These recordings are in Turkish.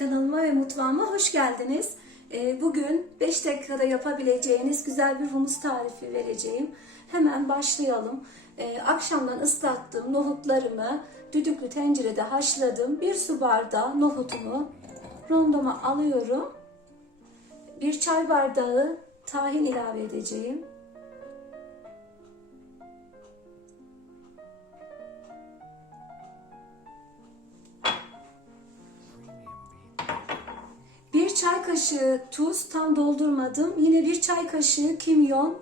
Kanalıma ve mutfağıma hoş geldiniz. Ee, Bugün 5 dakikada yapabileceğiniz güzel bir humus tarifi vereceğim. Hemen başlayalım. Ee, Akşamdan ıslattığım nohutlarımı düdüklü tencerede haşladım. Bir su bardağı nohutumu rondoma alıyorum. Bir çay bardağı tahin ilave edeceğim. Çay kaşığı tuz tam doldurmadım. Yine bir çay kaşığı kimyon.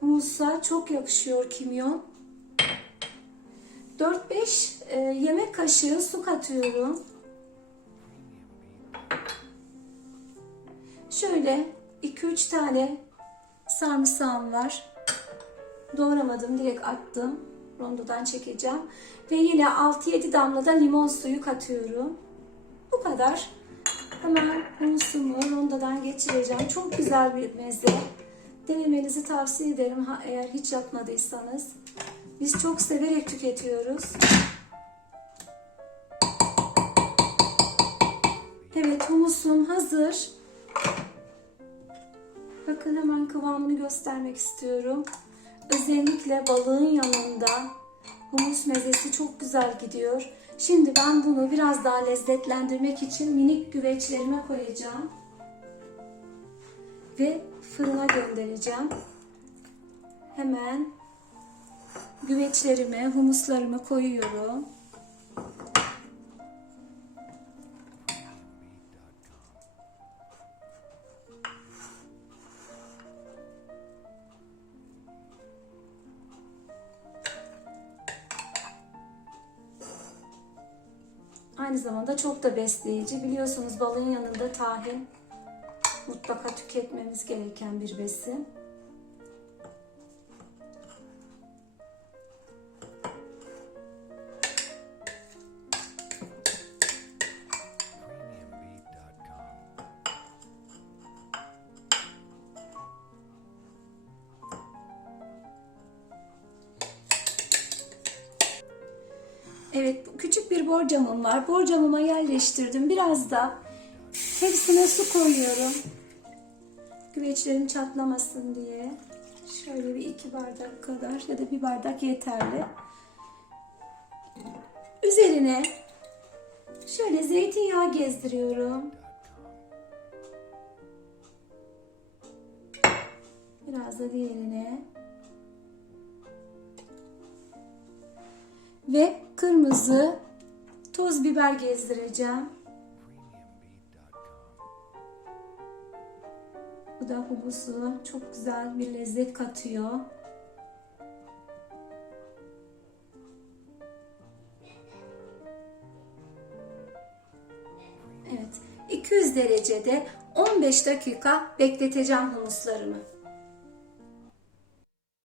Humusa çok yakışıyor kimyon. 4-5 e, yemek kaşığı su katıyorum. Şöyle 2-3 tane sarımsağım var. Doğramadım direkt attım. Rondodan çekeceğim. Ve yine 6-7 damla da limon suyu katıyorum. Bu kadar. Hemen humusumu rondodan geçireceğim. Çok güzel bir meze. Denemenizi tavsiye ederim ha, eğer hiç yapmadıysanız. Biz çok severek tüketiyoruz. Evet humusum hazır. Bakın hemen kıvamını göstermek istiyorum. Özellikle balığın yanında humus mezesi çok güzel gidiyor. Şimdi ben bunu biraz daha lezzetlendirmek için minik güveçlerime koyacağım. Ve fırına göndereceğim. Hemen güveçlerime humuslarımı koyuyorum. Aynı zamanda çok da besleyici. Biliyorsunuz balığın yanında tahin mutlaka tüketmemiz gereken bir besin. Evet, küçük bir borcamım var. Borcamıma yerleştirdim. Biraz da hepsine su koyuyorum. Güveçlerim çatlamasın diye. Şöyle bir iki bardak kadar ya da bir bardak yeterli. Üzerine şöyle zeytinyağı gezdiriyorum. Biraz da diğerine. Ve kırmızı toz biber gezdireceğim. Bu da humusu çok güzel bir lezzet katıyor. Evet, 200 derecede 15 dakika bekleteceğim humuslarımı.